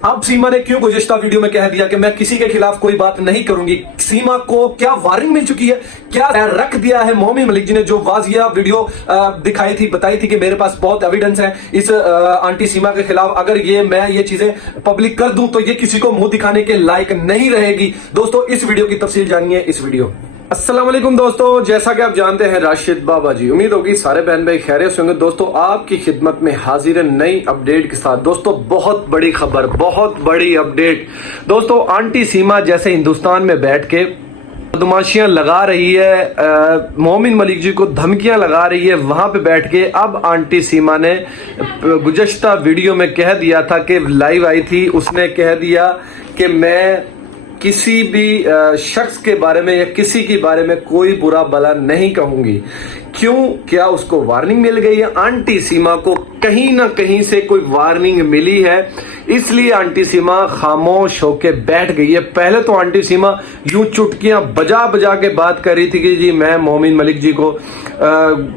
अब सीमा ने क्यों गुज़िश्ता वीडियो में कह दिया कि मैं किसी के खिलाफ कोई बात नहीं करूंगी। सीमा को क्या वार्निंग मिल चुकी है, क्या रख दिया है मोमिन मलिक जी ने, जो वाजिया वीडियो दिखाई थी, बताई थी कि मेरे पास बहुत एविडेंस है इस आंटी सीमा के खिलाफ, अगर मैं ये चीजें पब्लिक कर दूं तो ये किसी को मुंह दिखाने के लायक नहीं रहेगी। दोस्तों इस वीडियो की तफसील जानिए इस वीडियो। अस्सलाम वालेकुम दोस्तों, जैसा कि आप जानते हैं राशिद बाबा जी, उम्मीद होगी सारे बहन भाई खैरियत से होंगे। दोस्तों आपकी खिदमत में हाजिर है नई अपडेट के साथ। दोस्तों बहुत बड़ी खबर, बहुत बड़ी अपडेट। दोस्तों आंटी सीमा जैसे हिंदुस्तान में बैठ के बदमाशियां लगा रही है, मोमिन मलिक जी को धमकियां लगा रही है, वहां पे बैठ के अब आंटी सीमा ने गुज़श्ता वीडियो में कह दिया था कि लाइव आई थी, उसने कह दिया कि मैं किसी भी शख्स के बारे में या किसी के बारे में कोई बुरा भला नहीं कहूंगी। क्यों, क्या उसको वार्निंग मिल गई है? आंटी सीमा को कहीं ना कहीं से कोई वार्निंग मिली है, इसलिए आंटी सीमा खामोश होके बैठ गई है। पहले तो आंटी सीमा यूं चुटकियां बजा बजा के बात कर रही थी कि जी मैं मोमिन मलिक जी को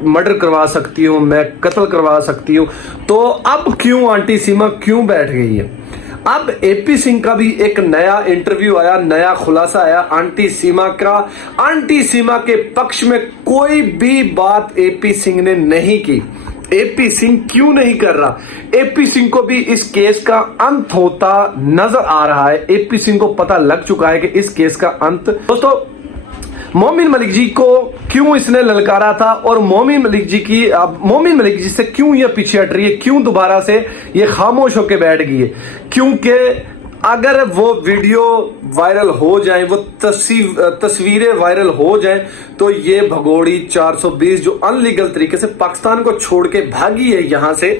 मर्डर करवा सकती हूं, मैं कत्ल करवा सकती हूं। तो अब क्यों आंटी सीमा क्यों बैठ गई है? अब एपी सिंह का भी एक नया इंटरव्यू आया, नया खुलासा आया आंटी सीमा का। आंटी सीमा के पक्ष में कोई भी बात एपी सिंह ने नहीं की। एपी सिंह क्यों नहीं कर रहा? एपी सिंह को भी इस केस का अंत होता नजर आ रहा है। एपी सिंह को पता लग चुका है कि इस केस का अंत, दोस्तों मोमिन मलिक जी को क्यों इसने ललकारा था और मोमिन मलिक जी से क्यों ये पीछे हट रही है, क्यों दोबारा से ये खामोश होकर बैठ गई है? क्योंकि अगर वो वीडियो वायरल हो जाए, वो तस्वीरें वायरल हो जाए, तो ये भगोड़ी 420 जो अनलीगल तरीके से पाकिस्तान को छोड़ के भागी है यहां से,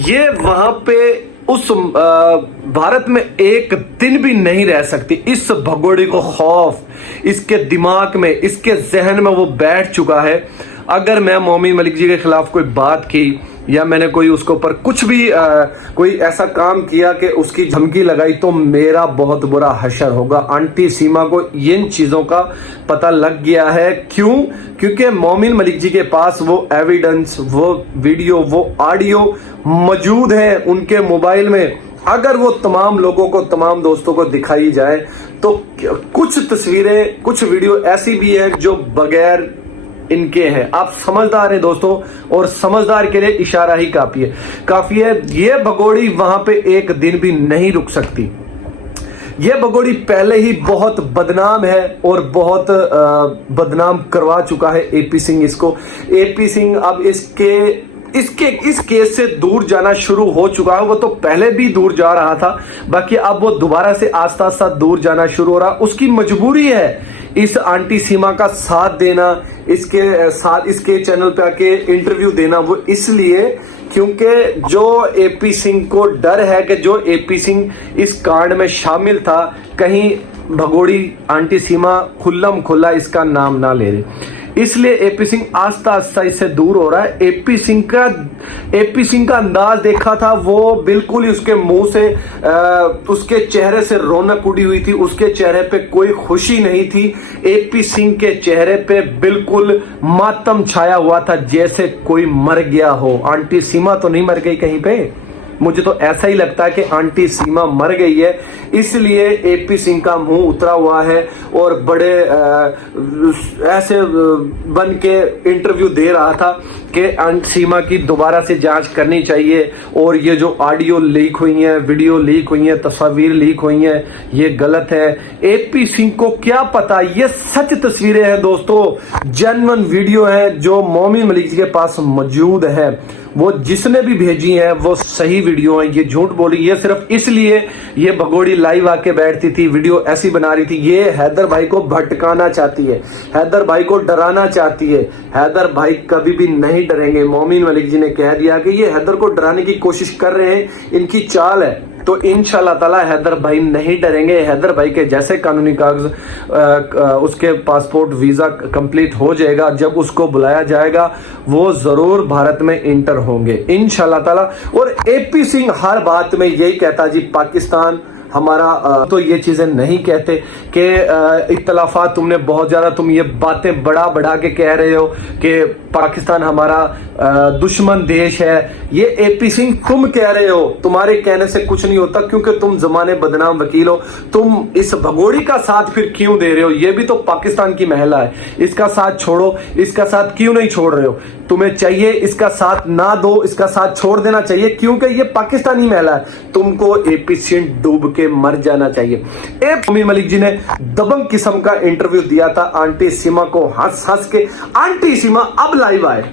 ये वहां पे उस भारत में एक दिन भी नहीं रह सकती। इस भगोड़ी को खौफ इसके दिमाग में, इसके जहन में वो बैठ चुका है। अगर मैं मोमिन मलिक जी के खिलाफ कोई बात की या मैंने कोई उसके ऊपर कुछ भी कोई ऐसा काम किया कि उसकी धमकी लगाई, तो मेरा बहुत बुरा हशर होगा। आंटी सीमा को इन चीजों का पता लग गया है। क्यों? क्योंकि मोमिन मलिक जी के पास वो एविडेंस, वो वीडियो, वो ऑडियो मौजूद है उनके मोबाइल में। अगर वो तमाम लोगों को, तमाम दोस्तों को दिखाई जाए तो कुछ तस्वीरें, कुछ वीडियो ऐसी भी है जो बगैर इनके हैं। आप समझदार हैं दोस्तों, और समझदार के लिए इशारा ही काफी है। ये भगोड़ी वहां पे एक दिन भी नहीं रुक सकती। ये भगोड़ी पहले ही बहुत बदनाम है और बहुत बदनाम करवा चुका है एपी सिंह इसको। एपी सिंह अब इस केस से दूर जाना शुरू हो चुका है। वो तो पहले भी दूर जा रहा था, बाकी अब वो दोबारा से आस्ता आस्ता दूर जाना शुरू हो रहा। उसकी मजबूरी है इस आंटी सीमा का साथ देना, इसके साथ इसके चैनल पे आके इंटरव्यू देना। वो इसलिए क्योंकि जो एपी सिंह को डर है कि जो एपी सिंह इस कांड में शामिल था, कहीं भगोड़ी आंटी सीमा खुल्लम खुल्ला इसका नाम ना ले रही, इसलिए एपी सिंह आस्ता आस्ता इससे दूर हो रहा है। एपी सिंह का अंदाज देखा था, वो बिल्कुल ही उसके मुंह से उसके चेहरे से रौनक उड़ी हुई थी, उसके चेहरे पे कोई खुशी नहीं थी। एपी सिंह के चेहरे पे बिल्कुल मातम छाया हुआ था, जैसे कोई मर गया हो। आंटी सीमा तो नहीं मर गई कहीं पे? मुझे तो ऐसा ही लगता है कि आंटी सीमा मर गई है, इसलिए एपी सिंह का मुंह उतरा हुआ है और बड़े ऐसे बन के इंटरव्यू दे रहा था कि आंटी सीमा की दोबारा से जांच करनी चाहिए, और ये जो ऑडियो लीक हुई है, वीडियो लीक हुई है, तस्वीर लीक हुई है, ये गलत है। एपी सिंह को क्या पता, ये सच तस्वीरें हैं दोस्तों, जेन्युइन वीडियो है जो मोमिन मलिक जी के पास मौजूद है। वो जिसने भी भेजी है वो सही वीडियो है, ये झूठ बोली। ये सिर्फ इसलिए ये भगोड़ी लाइव आके बैठती थी, वीडियो ऐसी बना रही थी, ये हैदर भाई को भटकाना चाहती है, हैदर भाई को डराना चाहती है। हैदर भाई कभी भी नहीं डरेंगे। मोमिन मलिक जी ने कह दिया कि ये हैदर को डराने की कोशिश कर रहे हैं, इनकी चाल है। तो इंशाल्लाह ताला हैदर भाई नहीं डरेंगे। हैदर भाई के जैसे कानूनी कागज, उसके पासपोर्ट वीजा कंप्लीट हो जाएगा, जब उसको बुलाया जाएगा वो जरूर भारत में इंटर होंगे इंशाल्लाह ताला। और एपी सिंह हर बात में यही कहता जी पाकिस्तान हमारा तो ये चीजें नहीं कहते कि इख्तलाफात तुमने बहुत ज्यादा, तुम ये बातें बढ़ा बढ़ा के कह रहे हो कि पाकिस्तान हमारा दुश्मन देश है। ये एपी सिंह तुम कह रहे हो, तुम्हारे कहने से कुछ नहीं होता क्योंकि तुम जमाने बदनाम वकील हो। तुम इस भगोड़ी का साथ फिर क्यों दे रहे हो? ये भी तो पाकिस्तान की महिला है, इसका साथ छोड़ो। इसका साथ क्यों नहीं छोड़ रहे हो? तुम्हें चाहिए इसका साथ ना दो, इसका साथ छोड़ देना चाहिए क्योंकि ये पाकिस्तानी महिला है। तुमको एपी सिंह डूब के मर जाना चाहिए। मोमिन मलिक जी ने दबंग किस्म का इंटरव्यू दिया था आंटी सीमा को हंस हंस के। आंटी सीमा अब लाइव आए,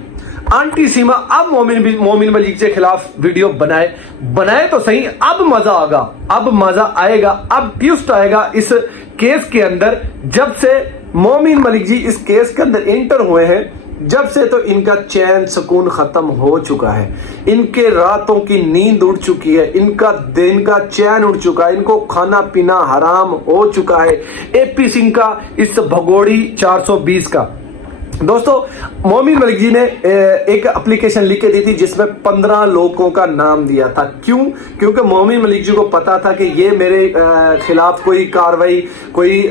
आंटी सीमा अब मोमिन मलिक के खिलाफ वीडियो बनाए तो सही। अब मजा आएगा, अब मजा आएगा, अब ट्विस्ट आएगा इस केस के अंदर। जब से मोमिन मलिक जी इस केस के अंदर एंटर हुए हैं, जब से तो इनका चैन सुकून खत्म हो चुका है। इनके रातों की नींद उड़ चुकी है, इनका दिन का चैन उड़ चुका है, इनको खाना पीना हराम हो चुका है। एपी सिंह का इस भगोड़ी 420 का। दोस्तों, मोमिन मलिक जी ने एक एप्लीकेशन लिख के दी थी जिसमें 15 लोगों का नाम दिया था। क्यों? क्योंकि मोमिन मलिक जी को पता था कि ये मेरे खिलाफ कोई कार्रवाई, कोई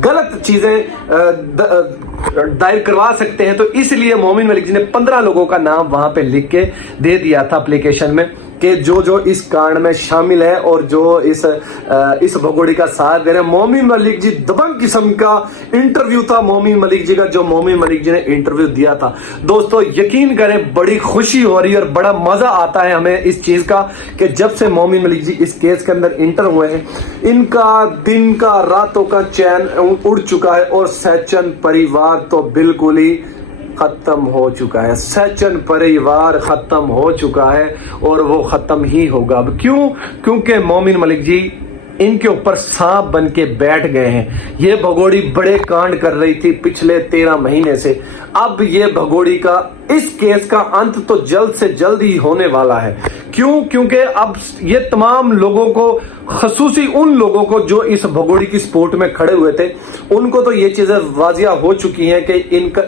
गलत चीजें दायर करवा सकते हैं। तो इसलिए मोमिन मलिक जी ने 15 लोगों का नाम वहां पे लिख के दे दिया था एप्लीकेशन में कि जो इस कांड में शामिल है और जो इस भगोड़ी का साथ दे रहे हैं। मोमिन मलिक जी दबंग किस्म का इंटरव्यू था मोमिन मलिक जी का, जो मोमिन मलिक जी ने इंटरव्यू दिया था। दोस्तों, यकीन करें बड़ी खुशी हो रही है और बड़ा मजा आता है हमें इस चीज का कि जब से मोमिन मलिक जी इस केस के अंदर इंटर हुए हैं, इनका दिन का रातों का चैन उड़ चुका है और सैचन परिवार तो बिल्कुल ही खत्म हो चुका है। सैचन परिवार खत्म हो चुका है और वो खत्म ही होगा। अब क्यों? क्योंकि मोमिन मलिक जी इनके ऊपर सांप बन के बैठ गए हैं। ये भगोड़ी बड़े कांड कर रही थी पिछले 13 महीने से। अब ये भगोड़ी का इस केस का अंत तो जल्द से जल्द ही होने वाला है। क्यों? क्योंकि अब ये तमाम लोगों को, खसूसी उन लोगों को जो इस भगोड़ी की सपोर्ट में खड़े हुए थे, उनको तो ये चीजें वाजिया हो चुकी हैं कि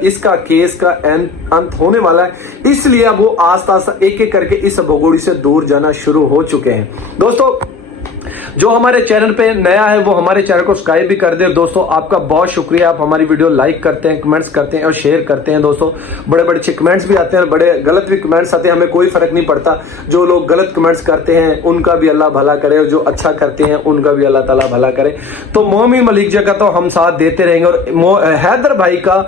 इसका केस का अंत होने वाला है। इसलिए अब वो आस्ता आस्ता एक एक करके इस भगोड़ी से दूर जाना शुरू हो चुके हैं। दोस्तों, जो हमारे चैनल पे नया है वो हमारे चैनल को सब्सक्राइब भी कर दे। दोस्तों, आपका बहुत शुक्रिया, आप हमारी वीडियो लाइक करते हैं, कमेंट्स करते हैं और शेयर करते हैं। दोस्तों, बड़े बड़े अच्छे कमेंट्स भी आते हैं और बड़े गलत भी कमेंट्स आते हैं, हमें कोई फर्क नहीं पड़ता। जो लोग गलत कमेंट्स करते हैं उनका भी अल्लाह भला करे और जो अच्छा करते हैं उनका भी अल्लाह ताला भला करे। तो मोमिन मलिक जी का तो हम साथ देते रहेंगे और हैदर भाई का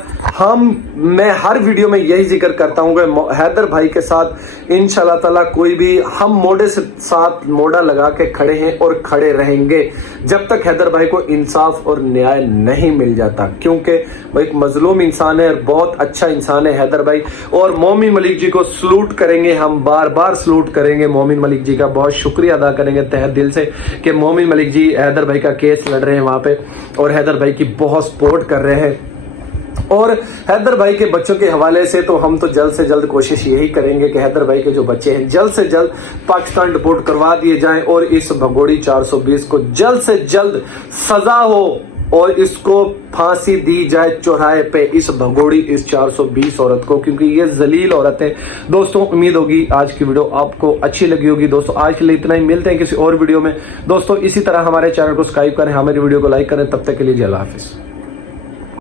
मैं हर वीडियो में यही जिक्र करता हूं कि हैदर भाई के साथ इंशाल्लाह ताला कोई भी हम मोड़े से साथ मोड़ा लगा के खड़े हैं और खड़े रहेंगे जब तक हैदर भाई को इंसाफ और न्याय नहीं मिल जाता। क्योंकि वो एक मजलूम इंसान है और बहुत अच्छा इंसान है हैदर भाई। और मोमिन मलिक जी को सलूट करेंगे, हम बार बार सलूट करेंगे मोमिन मलिक जी का। बहुत शुक्रिया अदा करेंगे तहे दिल से कि मोमिन मलिक जी हैदर भाई का केस लड़ रहे हैं वहां पे और हैदर भाई की बहुत सपोर्ट कर रहे हैं। और हैदर भाई के बच्चों के हवाले से तो हम तो जल्द से जल्द कोशिश यही करेंगे कि हैदर भाई के जो बच्चे हैं जल्द से जल्द पाकिस्तान डिपोर्ट करवा दिए जाएं और इस भगोड़ी 420 को जल्द से जल्द सजा हो और इसको फांसी दी जाए चौराहे पे, इस भगोड़ी, इस 420 औरत को, क्योंकि ये जलील औरत है। दोस्तों, उम्मीद होगी आज की वीडियो आपको अच्छी लगी होगी। दोस्तों, आज के लिए इतना ही, मिलते हैं किसी और वीडियो में। दोस्तों, इसी तरह हमारे चैनल को सब्सक्राइब करें, हमारी वीडियो को लाइक करें। तब तक के लिए अल्लाह हाफिज।